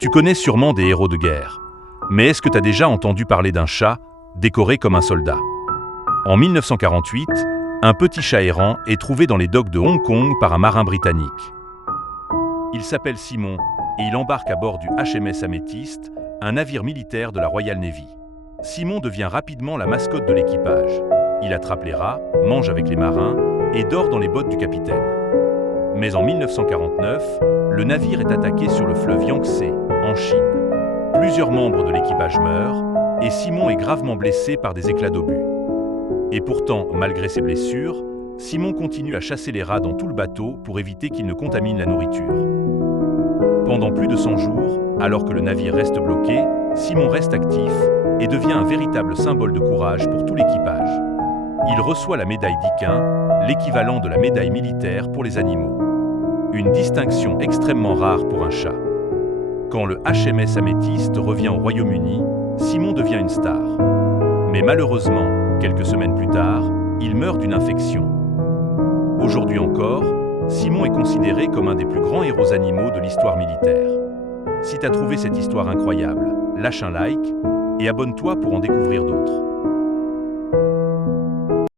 Tu connais sûrement des héros de guerre. Mais est-ce que tu as déjà entendu parler d'un chat décoré comme un soldat? En 1948, un petit chat errant est trouvé dans les docks de Hong Kong par un marin britannique. Il s'appelle Simon et il embarque à bord du HMS Amethyst, un navire militaire de la Royal Navy. Simon devient rapidement la mascotte de l'équipage. Il attrape les rats, mange avec les marins et dort dans les bottes du capitaine. Mais en 1949, le navire est attaqué sur le fleuve Yangtze, en Chine. Plusieurs membres de l'équipage meurent et Simon est gravement blessé par des éclats d'obus. Et pourtant, malgré ses blessures, Simon continue à chasser les rats dans tout le bateau pour éviter qu'ils ne contaminent la nourriture. Pendant plus de 100 jours, alors que le navire reste bloqué, Simon reste actif et devient un véritable symbole de courage pour tout l'équipage. Il reçoit la médaille d'Iquin, l'équivalent de la médaille militaire pour les animaux. Une distinction extrêmement rare pour un chat. Quand le HMS Amethyst revient au Royaume-Uni, Simon devient une star. Mais malheureusement, quelques semaines plus tard, il meurt d'une infection. Aujourd'hui encore, Simon est considéré comme un des plus grands héros animaux de l'histoire militaire. Si tu as trouvé cette histoire incroyable, lâche un like et abonne-toi pour en découvrir d'autres.